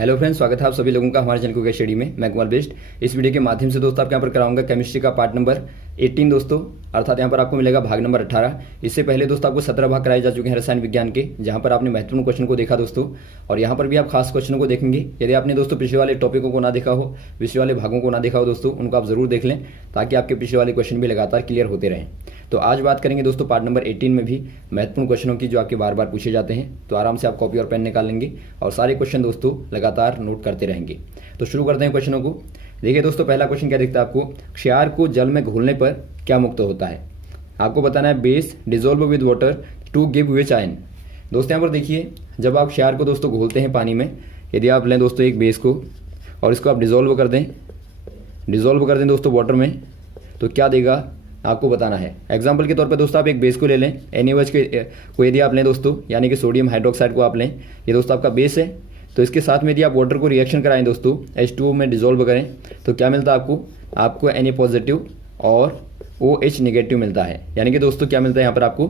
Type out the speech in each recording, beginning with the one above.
Hello friends, स्वागत है आप सभी लोगों का हमारे चैनल के स्टडी में। मैं कुमार बेस्ट। इस वीडियो के माध्यम से दोस्तों आपके यहाँ पर कराऊंगा केमिस्ट्री का पार्ट नंबर 18 दोस्तों, अर्थात यहाँ पर आपको मिलेगा भाग नंबर 18। इससे पहले दोस्तों आपको 17 भाग कराए जा चुके हैं रसायन विज्ञान के, जहाँ पर आपने महत्वपूर्ण क्वेश्चन को देखा दोस्तों, और यहाँ पर भी आप खास क्वेश्चनों को देखेंगे। यदि आपने दोस्तों पिछले वाले टॉपिकों को ना देखा हो, पिछले वाले भागों को ना देखा हो दोस्तों, उनको आप जरूर देख लें ताकि आपके पिछले वाले क्वेश्चन भी लगातार क्लियर होते रहें। तो आज बात करेंगे दोस्तों पार्ट नंबर 18 में भी महत्वपूर्ण क्वेश्चनों की, जो आपके बार बार पूछे जाते हैं। तो आराम से आप कॉपी और पेन निकाल लेंगे और सारे क्वेश्चन दोस्तों लगातार नोट करते रहेंगे। तो शुरू करते हैं क्वेश्चनों को। देखिए दोस्तों, पहला क्वेश्चन क्या दिखता है आपको, क्षार को जल में घोलने पर क्या मुक्त होता है। आपको बताना है base dissolve with water to give which ion. दोस्तों यहाँ पर देखिए, जब आप क्षार को दोस्तों घोलते हैं पानी में, यदि आप लें दोस्तों एक बेस को और इसको आप डिजोल्व कर दें दोस्तों वाटर में, तो क्या देगा आपको बताना है। एग्जाम्पल के तौर पर दोस्तों आप एक बेस को ले लें, NaOH को यदि आप लें दोस्तों, यानी कि सोडियम हाइड्रोक्साइड को आप लें, ये दोस्तों आपका बेस है। तो इसके साथ में यदि आप वाटर को रिएक्शन कराएं दोस्तों, H2O में डिजोल्व करें, तो क्या मिलता है आपको Na पॉजिटिव और OH नेगेटिव मिलता है। यानी कि दोस्तों क्या मिलता है यहाँ पर आपको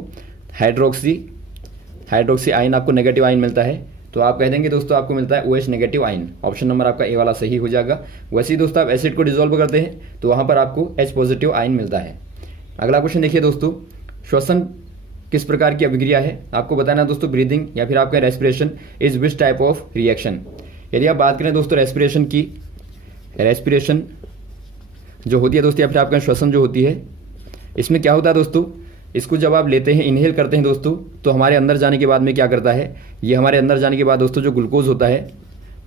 हाइड्रोक्सी आयन, आपको नेगेटिव आयन मिलता है। तो आप कह देंगे दोस्तों आपको मिलता है OH negative ion. Option number आपका ए वाला सही हो जाएगा। वैसे ही दोस्तों आप एसिड को डिजोल्व करते हैं तो वहाँ पर आपको H पॉजिटिव आयन मिलता है। अगला क्वेश्चन देखिए दोस्तों, श्वसन किस प्रकार की अभिक्रिया है। आपको बताना है दोस्तों ब्रीदिंग या फिर आपका respiration is which type of reaction. यदि आप बात करें दोस्तों रेस्पिरेशन की, रेस्पिरेशन जो होती है दोस्तों या फिर आपका श्वसन जो होती है, इसमें क्या होता है दोस्तों, इसको जब आप लेते हैं, इनहेल करते हैं दोस्तों, तो हमारे अंदर जाने के बाद में क्या करता है, ये हमारे अंदर जाने के बाद दोस्तों जो ग्लूकोज होता है,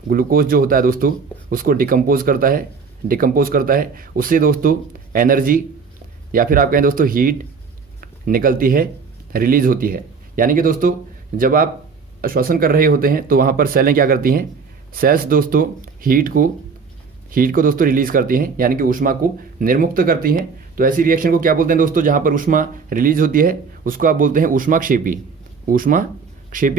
ग्लूकोज जो होता है दोस्तों, उसको डिकम्पोज करता है। उससे दोस्तों एनर्जी या फिर आप कहें दोस्तों हीट निकलती है, रिलीज होती है। यानी कि दोस्तों जब आप श्वसन कर रहे होते हैं तो वहाँ पर सेलें क्या करती हैं, सेल्स दोस्तों हीट को दोस्तों रिलीज करती हैं, यानी कि ऊष्मा को निर्मुक्त करती हैं। तो ऐसी रिएक्शन को क्या बोलते हैं दोस्तों, जहाँ पर ऊष्मा रिलीज होती है उसको आप बोलते हैं ऊष्माक्षेपी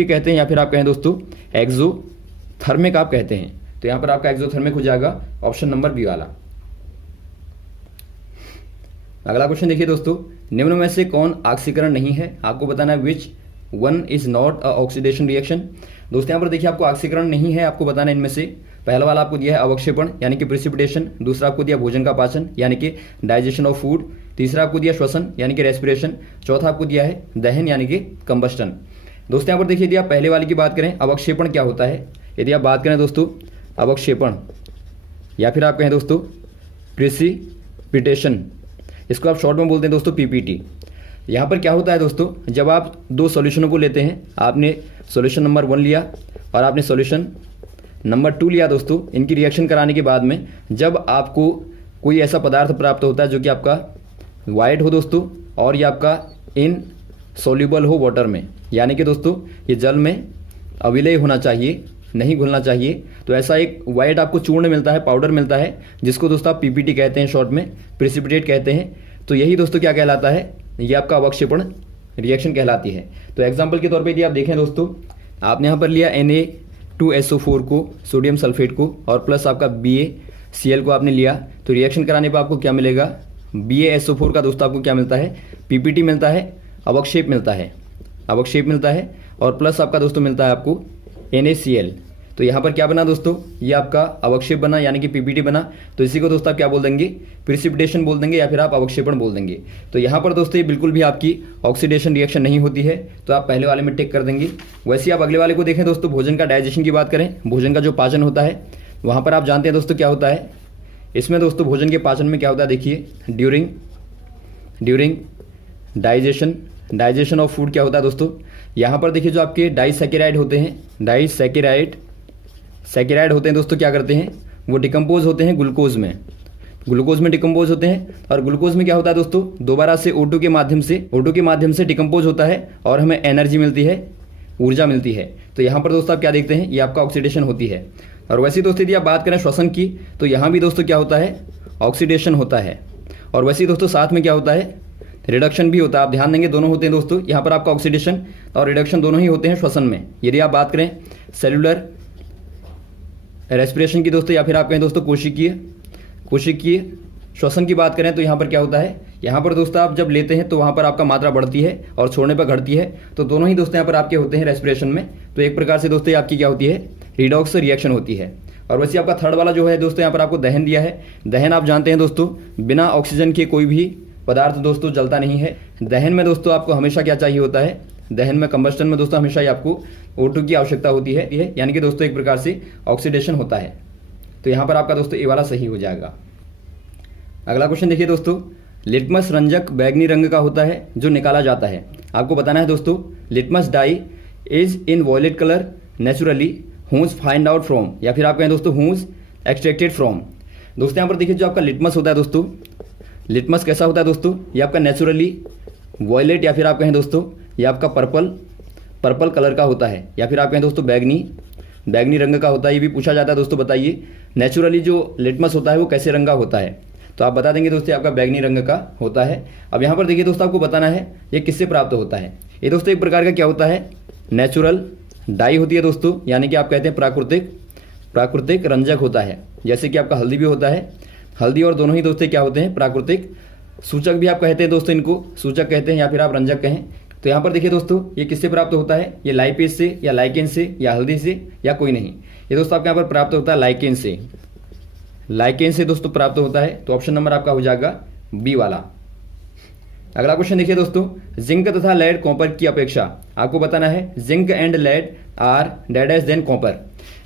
कहते हैं, या फिर आप कहें दोस्तों एक्सोथर्मिक आप कहते हैं। तो यहाँ पर आपका एक्सोथर्मिक हो जाएगा ऑप्शन नंबर बी वाला। अगला क्वेश्चन देखिए दोस्तों, निम्न में से कौन ऑक्सीकरण नहीं है। आपको बताना है which one is not a oxidation reaction. दोस्तों यहाँ पर देखिए आपको ऑक्सीकरण नहीं है, आपको बताना है इनमें से। पहला वाला आपको दिया है अवक्षेपण यानी कि प्रिसिपिटेशन, दूसरा आपको दिया भोजन का पाचन यानी कि डाइजेशन ऑफ फूड, तीसरा आपको दिया श्वसन यानी कि रेस्पिरेशन, चौथा आपको दिया है दहन यानी कि कंबस्टन। दोस्तों यहाँ पर देखिए, यदि आप पहले वाले की बात करें अवक्षेपण क्या होता है, यदि आप बात करें दोस्तों अवक्षेपण या फिर आप कहें दोस्तों प्रिसिपिटेशन, इसको आप शॉर्ट में बोलते हैं दोस्तों PPT। यहाँ पर क्या होता है दोस्तों, जब आप दो सॉल्यूशनों को लेते हैं, आपने सॉल्यूशन नंबर 1 लिया और आपने सॉल्यूशन नंबर 2 लिया दोस्तों, इनकी रिएक्शन कराने के बाद में जब आपको कोई ऐसा पदार्थ प्राप्त होता है जो कि आपका वाइट हो दोस्तों, और ये आपका इनसॉल्युबल हो वाटर में, यानी कि दोस्तों ये जल में अविलय होना चाहिए, नहीं घुलना चाहिए। तो ऐसा एक वाइट आपको चूर्ण मिलता है, पाउडर मिलता है, जिसको दोस्तों आप PPT कहते हैं, शॉर्ट में प्रिसिपिटेट कहते हैं। तो यही दोस्तों क्या कहलाता है, ये आपका अवक्षेपण रिएक्शन कहलाती है। तो एग्जांपल के तौर पे यदि आप देखें दोस्तों, आपने यहाँ पर लिया Na2SO4 को, सोडियम सल्फेट को, और प्लस आपका BaCl को आपने लिया, तो रिएक्शन कराने पर आपको क्या मिलेगा, BaSO4 का दोस्तों आपको क्या मिलता है, PPT मिलता है, अवक्षेप मिलता है, और प्लस आपका दोस्तों मिलता है आपको NaCl। तो यहाँ पर क्या बना दोस्तों, ये आपका अवक्षेप बना यानी कि PPT बना। तो इसी को दोस्तों आप क्या बोल देंगे, प्रिसिपिटेशन बोल देंगे या फिर आप अवक्षेपण बोल देंगे। तो यहाँ पर दोस्तों ये बिल्कुल भी आपकी ऑक्सीडेशन रिएक्शन नहीं होती है, तो आप पहले वाले में टिक कर देंगे। वैसे आप अगले वाले को देखें दोस्तों, भोजन का डाइजेशन की बात करें, भोजन का जो पाचन होता है, वहाँ पर आप जानते हैं दोस्तों क्या होता है। इसमें दोस्तों भोजन के पाचन में क्या होता है, देखिए ड्यूरिंग डाइजेशन ऑफ फूड क्या होता है दोस्तों, यहाँ पर देखिए जो आपके डाइसैकेराइड होते हैं, सैकेराइड होते हैं दोस्तों, क्या करते हैं, वो डिकम्पोज होते हैं ग्लूकोज में डिकम्पोज होते हैं। और ग्लूकोज में क्या होता है दोस्तों, दोबारा से O2 के माध्यम से डिकम्पोज होता है और हमें एनर्जी मिलती है, ऊर्जा मिलती है। तो यहाँ पर दोस्तों आप क्या देखते हैं, ये आपका ऑक्सीडेशन होती है। और वैसे दोस्तों यदि आप बात करें श्वसन की, तो यहाँ भी दोस्तों क्या होता है, ऑक्सीडेशन होता है। और वैसे दोस्तों साथ में क्या होता है, रिडक्शन भी होता है। आप ध्यान देंगे दोनों होते हैं दोस्तों, यहाँ पर आपका ऑक्सीडेशन और रिडक्शन दोनों ही होते हैं श्वसन में। यदि आप बात करें सेलुलर रेस्पिरेशन की दोस्तों, या फिर आप कहें दोस्तों कोशिकीय श्वसन की बात करें, तो यहाँ पर क्या होता है, यहाँ पर दोस्तों आप जब लेते हैं तो वहाँ पर आपका मात्रा बढ़ती है और छोड़ने पर घटती है। तो दोनों ही दोस्तों यहाँ पर आपके होते हैं रेस्पिरेशन में। तो एक प्रकार से दोस्तों आपकी क्या होती है, रिडॉक्स रिएक्शन होती है। और वैसे आपका थर्ड वाला जो है दोस्तों यहाँ पर आपको दहन दिया है। दहन आप जानते हैं दोस्तों, बिना ऑक्सीजन के कोई भी पदार्थ दोस्तों जलता नहीं है। दहन में दोस्तों आपको हमेशा क्या चाहिए होता है, दहन में कंबस्टन में दोस्तों हमेशा ही आपको O2 की आवश्यकता होती है, यानी कि दोस्तों एक प्रकार से ऑक्सीडेशन होता है। तो यहाँ पर आपका दोस्तों ये वाला सही हो जाएगा। अगला क्वेश्चन देखिए दोस्तों, लिटमस रंजक बैंगनी रंग का होता है जो निकाला जाता है। आपको बताना है दोस्तों, litmus dye is in violet colour naturally whose find out from, या फिर आप कहें दोस्तों हुज एक्सट्रैक्टेड फ्रॉम। दोस्तों यहाँ पर देखिए जो आपका लिटमस होता है दोस्तों, लिटमस कैसा होता है दोस्तों, ये आपका नेचुरली वॉयलेट या फिर आप कहें दोस्तों ये आपका पर्पल कलर का होता है, या फिर आप कहें दोस्तों बैगनी रंग का होता है। ये भी पूछा जाता है दोस्तों, बताइए नेचुरली जो लिटमस होता है वो कैसे रंग का होता है, तो आप बता देंगे दोस्तों आपका बैगनी रंग का होता है। अब यहाँ पर देखिए दोस्तों आपको बताना है ये किससे प्राप्त होता है। ये दोस्तों एक प्रकार का क्या होता है, नेचुरल डाई होती है दोस्तों, यानी कि आप कहते हैं प्राकृतिक रंजक होता है। जैसे कि आपका हल्दी भी होता है, हल्दी और दोनों ही दोस्तों क्या होते हैं, प्राकृतिक सूचक भी आप कहते हैं दोस्तों, इनको सूचक कहते हैं या फिर आप रंजक कहें। तो यहाँ पर देखिए दोस्तों ये किससे प्राप्त होता है, ये लाइपेज से या लाइकेन से या हल्दी से या कोई नहीं, ये दोस्तों आपके यहाँ पर प्राप्त होता है लाइकेन से दोस्तों प्राप्त होता है। तो ऑप्शन नंबर आपका हो जाएगा बी वाला। अगला क्वेश्चन देखिए दोस्तों, जिंक तथा लेड कॉपर की अपेक्षा आपको बताना है zinc and lead are dash than copper.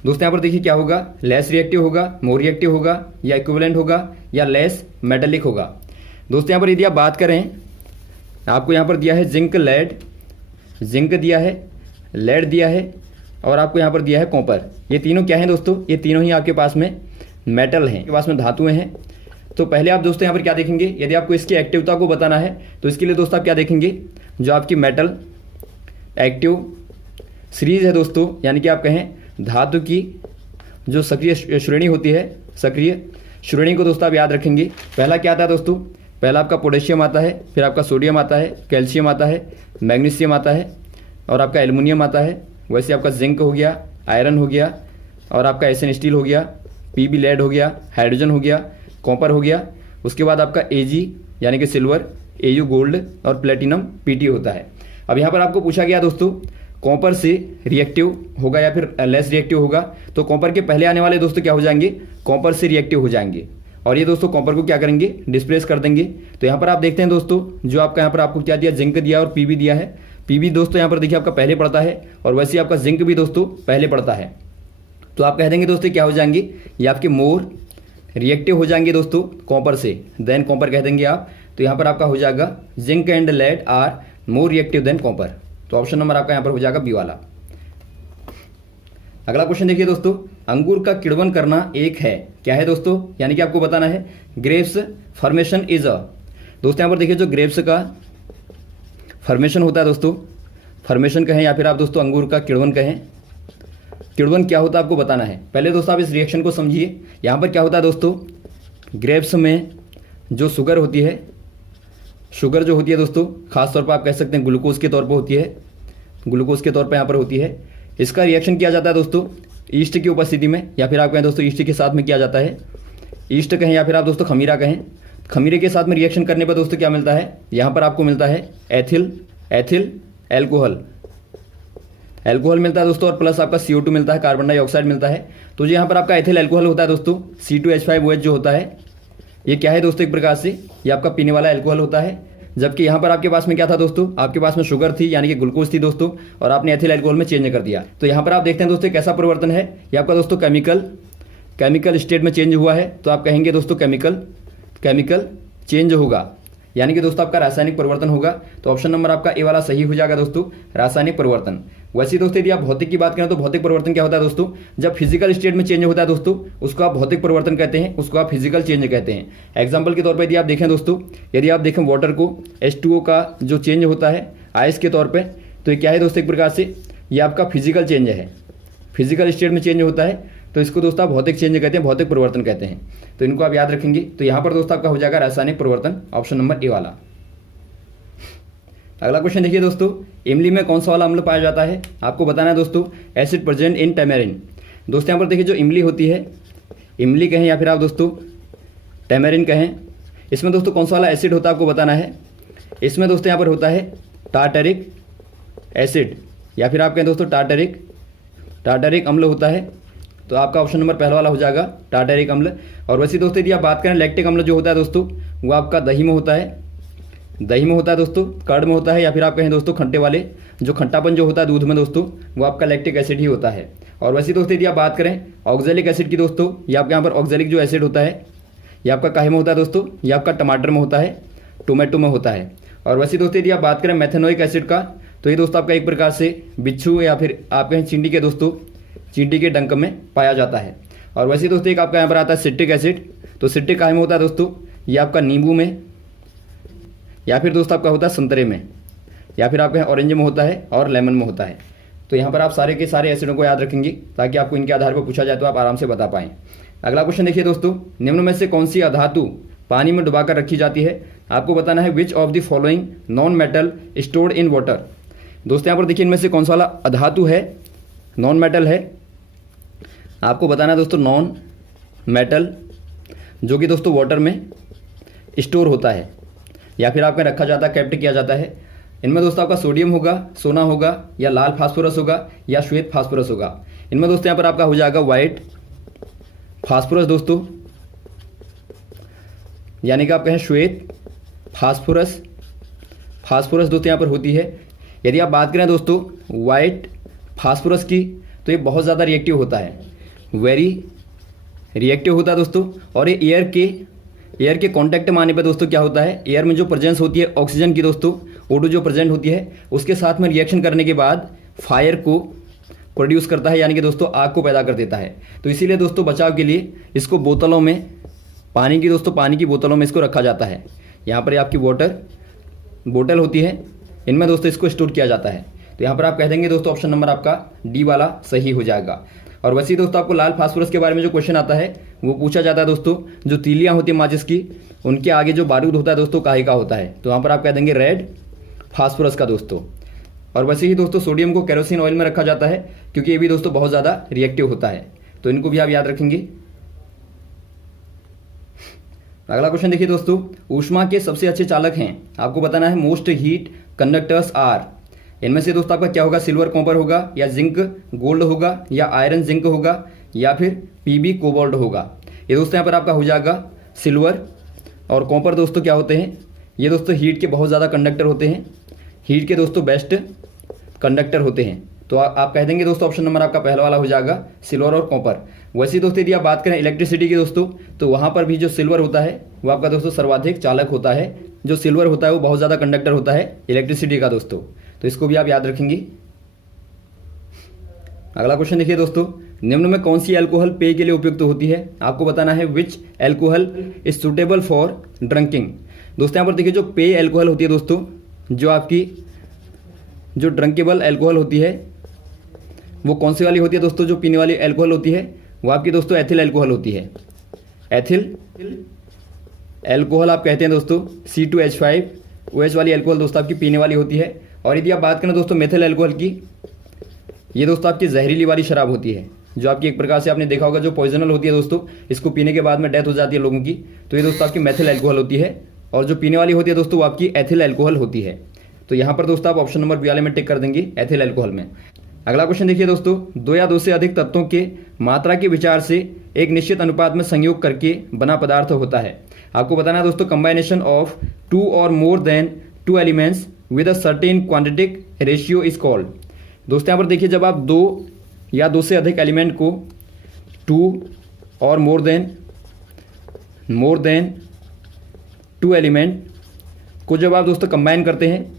दोस्तों यहाँ पर देखिए क्या होगा, लेस रिएक्टिव होगा, मोर रिएक्टिव होगा, या इक्विवेलेंट होगा, या लेस मेटेलिक होगा। दोस्तों यहाँ पर यदि आप बात करें, आपको यहाँ पर दिया है जिंक दिया है, लेड दिया है, और आपको यहाँ पर दिया है कॉपर। ये तीनों क्या है दोस्तों, ये तीनों ही आपके पास में मेटल हैं, आपके पास में धातुएं हैं। तो पहले आप दोस्तों यहाँ पर क्या देखेंगे, यदि आपको इसकी एक्टिवता को बताना है तो इसके लिए दोस्तों आप क्या देखेंगे, जो आपकी मेटल एक्टिव सीरीज है दोस्तों, यानी कि आप कहें धातु की जो सक्रिय श्रेणी होती है, सक्रिय श्रेणी को दोस्तों आप याद रखेंगे। पहला क्या आता है दोस्तों, पहला आपका पोटेशियम आता है, फिर आपका सोडियम आता है, कैल्शियम आता है, मैग्नीशियम आता है, और आपका एल्युमिनियम आता है। वैसे आपका जिंक हो गया, आयरन हो गया, और आपका एसएन स्टील हो गया, पीबी लेड हो गया, हाइड्रोजन हो गया, कॉपर हो गया। उसके बाद आपका एजी यानी कि सिल्वर, एयू गोल्ड, और प्लेटिनम पीटी होता है। अब यहाँ पर आपको पूछा गया दोस्तों कॉपर से रिएक्टिव होगा या फिर लेस रिएक्टिव होगा, तो कॉपर के पहले आने वाले दोस्तों क्या हो जाएंगे, कॉपर से रिएक्टिव हो जाएंगे, और ये दोस्तों कॉपर को क्या करेंगे, डिस्प्लेस कर देंगे। तो यहाँ पर आप देखते हैं दोस्तों, जो आपका यहाँ पर आपको क्या दिया, जिंक दिया और पीबी दिया है। पीबी दोस्तों यहाँ पर देखिए आपका पहले पड़ता है, और वैसे आपका जिंक भी दोस्तों पहले पड़ता है। तो आप कह देंगे दोस्तों क्या हो जाएंगे, ये आपके मोर रिएक्टिव हो जाएंगे दोस्तों कॉपर से, देन कॉपर कह देंगे आप। तो यहाँ पर आपका हो जाएगा zinc and lead are more reactive than copper. तो ऑप्शन नंबर आपका यहाँ पर हो जाएगा बी वाला। अगला क्वेश्चन देखिए दोस्तों, अंगूर का किण्वन करना एक है, क्या है दोस्तों, यानी कि आपको बताना है ग्रेप्स फॉर्मेशन इज अ। दोस्तों यहाँ पर देखिए जो ग्रेप्स का फॉर्मेशन होता है दोस्तों, फॉर्मेशन कहें या फिर आप दोस्तों अंगूर का किण्वन कहें, किण्वन क्या होता है आपको बताना है। पहले दोस्तों आप इस रिएक्शन को समझिए। यहाँ पर क्या होता है दोस्तों, ग्रेप्स में जो शुगर होती है, शुगर जो होती है दोस्तों खासतौर पर आप कह सकते हैं ग्लूकोज के तौर पर होती है, ग्लूकोज के तौर पर यहाँ पर होती है। इसका रिएक्शन किया जाता है दोस्तों ईस्ट की उपस्थिति में, या फिर आप कहें दोस्तों ईस्ट के साथ में किया जाता है, ईस्ट कहें या फिर आप दोस्तों खमीरा कहें। खमीरे के साथ में रिएक्शन करने पर दोस्तों क्या मिलता है, यहाँ पर आपको मिलता है एथिल एल्कोहल मिलता है दोस्तों, और प्लस आपका CO2 मिलता है, कार्बन डाइऑक्साइड मिलता है। तो जो यहाँ पर आपका एथिल एल्कोहल होता है दोस्तों, C2H5OH जो होता है, ये क्या है दोस्तों, एक प्रकार से ये आपका पीने वाला एल्कोहल होता है। जबकि यहाँ पर आपके पास में क्या था दोस्तों, आपके पास में शुगर थी यानी कि ग्लूकोज थी दोस्तों, और आपने एथिल एल्कोहल में चेंज कर दिया। तो यहाँ पर आप देखते हैं दोस्तों कैसा परिवर्तन है, ये आपका दोस्तों केमिकल स्टेट में चेंज हुआ है। तो आप कहेंगे दोस्तों केमिकल चेंज होगा, यानी कि दोस्तों आपका रासायनिक परिवर्तन होगा। तो ऑप्शन नंबर आपका ए वाला सही हो जाएगा दोस्तों, रासायनिक परिवर्तन। वैसे दोस्तों यदि आप भौतिक की बात करें तो भौतिक परिवर्तन क्या होता है दोस्तों, जब फिजिकल स्टेट में चेंज होता है दोस्तों उसको आप भौतिक परिवर्तन कहते हैं, उसको आप फिजिकल चेंज कहते हैं। एग्जाम्पल के तौर पर यदि आप देखें दोस्तों, यदि आप देखें वाटर को H2O का जो चेंज होता है आइस के तौर पर, तो ये क्या है दोस्तों, एक प्रकार से ये आपका फिजिकल चेंज है, फिजिकल स्टेट में चेंज होता है। तो इसको दोस्तों आप भौतिक चेंज कहते हैं, भौतिक परिवर्तन कहते हैं। तो इनको आप याद रखेंगे। तो यहाँ पर दोस्तों आपका हो जाएगा रासायनिक परिवर्तन, ऑप्शन नंबर ए वाला। अगला क्वेश्चन देखिए दोस्तों, इमली में कौन सा वाला अम्ल पाया जाता है, आपको बताना है दोस्तों एसिड प्रेजेंट इन टैमेरिन। दोस्तों यहाँ पर देखिए जो इमली होती है, इमली कहें या फिर आप दोस्तों टैमेरिन कहें, इसमें दोस्तों कौन सा वाला एसिड होता है आपको बताना है। इसमें दोस्तों यहाँ पर होता है टार्टरिक एसिड, या फिर आप कहें दोस्तों टार्टरिक अम्ल होता है। तो आपका ऑप्शन नंबर पहला वाला हो जाएगा टार्टरिक अम्ल। और वैसे दोस्तों यदि आप बात करें लैक्टिक अम्ल जो होता है दोस्तों, वो आपका दही में होता है, दही में होता है दोस्तों, कर्ड में होता है, या फिर आप कहें दोस्तों खट्टे वाले जो खट्टापन जो होता है दूध में दोस्तों, वो आपका लैक्टिक एसिड ही होता है। और वैसे दोस्तों यदि आप बात करें ऑक्जेलिक एसिड की दोस्तों, ये आपके यहाँ पर ऑक्जेलिक जो एसिड होता है ये आपका काहे में होता है दोस्तों, ये आपका टमाटर में होता है, टोमेटो में होता है। और वैसे दोस्तों यदि आप बात करें मेथेनोइक एसिड का, तो ये दोस्तों आपका एक प्रकार से बिच्छू या फिर आप कहें चींटी के दोस्तों, चींटी के डंक में पाया जाता है। और वैसे दोस्तों एक आपका यहाँ पर आता है सिट्रिक एसिड। तो सिट्रिक काहे में होता है दोस्तों, ये आपका नींबू में, या फिर दोस्तों आपका होता है संतरे में, या फिर आपके ऑरेंज में होता है और लेमन में होता है। तो यहाँ पर आप सारे के सारे एसिडों को याद रखेंगे ताकि आपको इनके आधार पर पूछा जाए तो आप आराम से बता पाएं। अगला क्वेश्चन देखिए दोस्तों, निम्न में से कौन सी अधातु पानी में डुबाकर रखी जाती है? आपको बताना है which of the following non metal stored in water. दोस्तों यहाँ पर देखिए इनमें से कौन सा वाला अधातु है, नॉन मेटल है। आपको बताना है दोस्तों नॉन मेटल जो कि दोस्तों वाटर में स्टोर होता है या फिर आपका रखा जाता है, कैप्ट किया जाता है। इनमें दोस्तों आपका सोडियम होगा, सोना होगा, या लाल फास्फोरस होगा, या श्वेत फास्फोरस होगा। इनमें दोस्तों यहाँ पर आपका हो जाएगा वाइट फास्फोरस दोस्तों, यानी कि आप कहें श्वेत फास्फोरस, फास्फोरस दोस्तों यहाँ पर होती है। यदि आप बात करें दोस्तों वाइट फास्फोरस की, तो ये बहुत ज़्यादा रिएक्टिव होता है, वेरी रिएक्टिव होता है दोस्तों। और ये एयर के कांटेक्ट में आने पर दोस्तों क्या होता है, एयर में जो प्रेजेंस होती है ऑक्सीजन की दोस्तों, O2 जो प्रेजेंट होती है, उसके साथ में रिएक्शन करने के बाद फायर को प्रोड्यूस करता है, यानी कि दोस्तों आग को पैदा कर देता है। तो इसीलिए दोस्तों बचाव के लिए इसको बोतलों में, पानी की दोस्तों, पानी की बोतलों में इसको रखा जाता है। यहाँ पर आपकी वाटर बोतल होती है, इनमें दोस्तों इसको स्टोर किया जाता है। तो यहाँ पर आप कह देंगे दोस्तों ऑप्शन नंबर आपका डी वाला सही हो जाएगा। और वैसे ही दोस्तों आपको लाल फास्फोरस के बारे में जो क्वेश्चन आता है वो पूछा जाता है दोस्तों, जो तीलियाँ होती है माचिस की, उनके आगे जो बारूद होता है दोस्तों काहे का होता है? तो यहाँ पर आप कह देंगे रेड फास्फोरस का दोस्तों। और वैसे ही दोस्तों सोडियम को केरोसिन ऑयल में रखा जाता है क्योंकि ये भी दोस्तों बहुत ज़्यादा रिएक्टिव होता है, तो इनको भी आप याद रखेंगे। अगला क्वेश्चन देखिए दोस्तों, ऊष्मा के सबसे अच्छे चालक हैं, आपको बताना है मोस्ट हीट कंडक्टर्स आर। इनमें से दोस्तों आपका क्या होगा, सिल्वर कॉपर होगा, या जिंक गोल्ड होगा, या आयरन जिंक होगा, या फिर पीबी कोबाल्ट होगा। ये दोस्तों यहाँ पर आपका हो जाएगा सिल्वर और कॉपर। दोस्तों क्या होते हैं, ये दोस्तों हीट के बहुत ज़्यादा कंडक्टर होते हैं, हीट के दोस्तों बेस्ट कंडक्टर होते हैं। तो आप कह देंगे दोस्तों ऑप्शन नंबर आपका पहला वाला हो जाएगा सिल्वर और कॉपर। वैसे दोस्तों यदि आप बात करें इलेक्ट्रिसिटी की दोस्तों, तो वहाँ पर भी जो सिल्वर होता है वो आपका दोस्तों सर्वाधिक चालक होता है। जो सिल्वर होता है वो बहुत ज़्यादा कंडक्टर होता है इलेक्ट्रिसिटी का दोस्तों, तो इसको भी आप याद रखेंगे। अगला क्वेश्चन देखिए दोस्तों, निम्न में कौन सी अल्कोहल पेय के लिए उपयुक्त होती है? आपको बताना है which alcohol is suitable for drinking. दोस्तों यहाँ पर देखिए जो पेय अल्कोहल होती है दोस्तों, जो आपकी जो ड्रिंकेबल अल्कोहल होती है वो कौन सी वाली होती है दोस्तों? जो पीने वाली अल्कोहल होती है वो आपकी दोस्तों एथिल अल्कोहल होती है। एथिल अल्कोहल आप कहते हैं दोस्तों, C2H5OH वाली अल्कोहल दोस्तों आपकी पीने वाली होती है। और यदि आप बात करें दोस्तों मेथिल अल्कोहल की, ये दोस्तों आपकी जहरीली वाली शराब होती है, जो आपकी एक प्रकार से आपने देखा होगा जो पॉइजनल होती है दोस्तों, इसको पीने के बाद में डेथ हो जाती है लोगों की, तो ये दोस्तों आपकी मेथिल अल्कोहल होती है। और जो पीने वाली होती है दोस्तों वो आपकी एथिल अल्कोहल होती है। तो यहाँ पर दोस्तों आप ऑप्शन नंबर बी वाले में टिक कर देंगे एथिल अल्कोहल में। अगला क्वेश्चन देखिए दोस्तों, दो या दो से अधिक तत्वों के मात्रा के विचार से एक निश्चित अनुपात में संयोग करके बना पदार्थ होता है। आपको बताना है दोस्तों कम्बाइनेशन ऑफ 2 और more than 2 elements with a certain quantitative ratio is called. दोस्तों यहाँ पर देखिए जब आप 2 या 2 से अधिक एलिमेंट को 2 और मोर देन 2 एलिमेंट को जब आप दोस्तों कंबाइन करते हैं,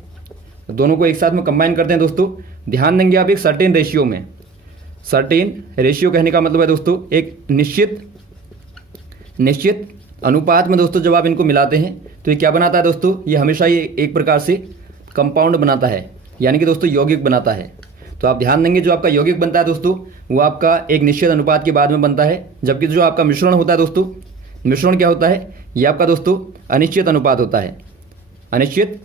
दोनों को एक साथ में कंबाइन करते हैं दोस्तों, ध्यान देंगे आप एक सर्टेन रेशियो में। सर्टेन रेशियो कहने का मतलब है दोस्तों एक निश्चित अनुपात में दोस्तों जब आप इनको मिलाते हैं तो ये क्या बनाता है दोस्तों, ये हमेशा ये एक प्रकार से कंपाउंड बनाता है, यानी कि दोस्तों यौगिक बनाता है। तो आप ध्यान देंगे जो आपका यौगिक बनता है दोस्तों वो आपका एक निश्चित अनुपात के बाद में बनता है, जबकि जो आपका मिश्रण होता है दोस्तों, मिश्रण क्या होता है, ये आपका दोस्तों अनिश्चित अनुपात होता है। अनिश्चित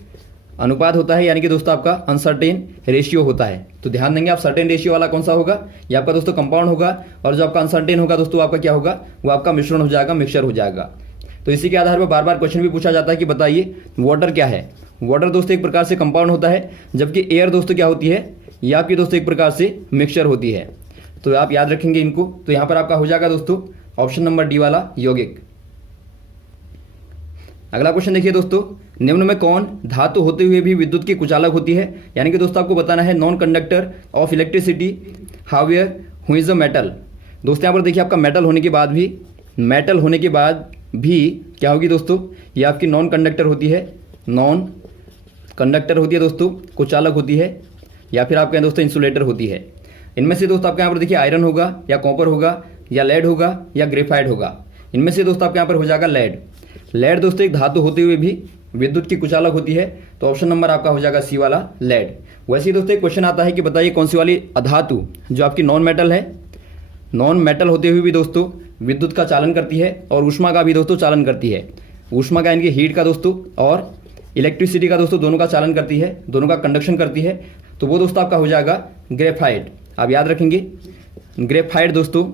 अनुपात होता है यानी कि दोस्तों आपका अनसर्टेन रेशियो होता है। तो ध्यान देंगे आप सर्टेन रेशियो वाला कौन सा होगा, ये आपका दोस्तों कंपाउंड होगा, और जो आपका अनसर्टेन होगा दोस्तों आपका क्या होगा, वो आपका मिश्रण हो जाएगा, मिक्सचर हो जाएगा। तो इसी के आधार पर बार बार क्वेश्चन भी पूछा जाता है कि बताइए वाटर क्या है। वाटर दोस्तों एक प्रकार से कंपाउंड होता है, जबकि एयर दोस्तों क्या होती है, ये आपकी दोस्तों एक प्रकार से मिक्सचर होती है। तो आप याद रखेंगे इनको। तो यहाँ पर आपका हो जाएगा दोस्तों ऑप्शन नंबर डी वाला यौगिक। अगला क्वेश्चन देखिए दोस्तों, निम्न में कौन धातु होते हुए भी विद्युत की कुचालक होती है? यानी कि दोस्तों आपको बताना है non conductor of electricity however who is a metal. दोस्तों यहाँ पर देखिए आपका मेटल होने के बाद भी क्या होगी दोस्तों, ये आपकी नॉन कंडक्टर होती है, नॉन कंडक्टर होती है दोस्तों, कुचालक होती है, या फिर आप कहें दोस्तों इंसुलेटर होती है। इनमें से दोस्तों आपके यहाँ पर देखिए आयरन होगा या कॉपर होगा या लेड होगा या ग्रेफाइट होगा। इनमें से दोस्तों आपके यहाँ पर हो जाएगा लेड। लेड दोस्तों एक धातु होते हुए भी विद्युत की कुचालक होती है, तो ऑप्शन नंबर आपका हो जाएगा सी वाला लेड। वैसे ही दोस्तों एक क्वेश्चन आता है कि बताइए कौन सी वाली अधातु जो आपकी नॉन मेटल है, नॉन मेटल होते हुए भी दोस्तों विद्युत का चालन करती है और ऊष्मा का भी दोस्तों चालन करती है। ऊष्मा का यानी कि हीट का दोस्तों और इलेक्ट्रिसिटी का दोस्तों दोनों का चालन करती है, दोनों का कंडक्शन करती है, तो वो दोस्तों आपका हो जाएगा ग्रेफाइट। आप याद रखेंगे ग्रेफाइट दोस्तों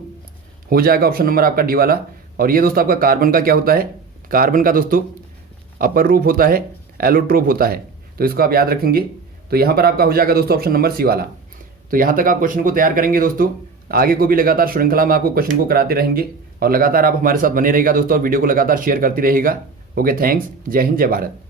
हो जाएगा ऑप्शन नंबर आपका डी वाला। और ये दोस्तों आपका कार्बन का क्या होता है, कार्बन का दोस्तों अपर रूप होता है, एलोट्रोप होता है, तो इसको आप याद रखेंगे। तो यहाँ पर आपका हो जाएगा दोस्तों ऑप्शन नंबर सी वाला। तो यहाँ तक आप क्वेश्चन को तैयार करेंगे दोस्तों, आगे को भी लगातार श्रृंखला में आपको क्वेश्चन को कराते रहेंगे और लगातार आप हमारे साथ बने रहेगा दोस्तों, और वीडियो को लगातार शेयर करते रहेगा। ओके, थैंक्स, जय हिंद, जय भारत।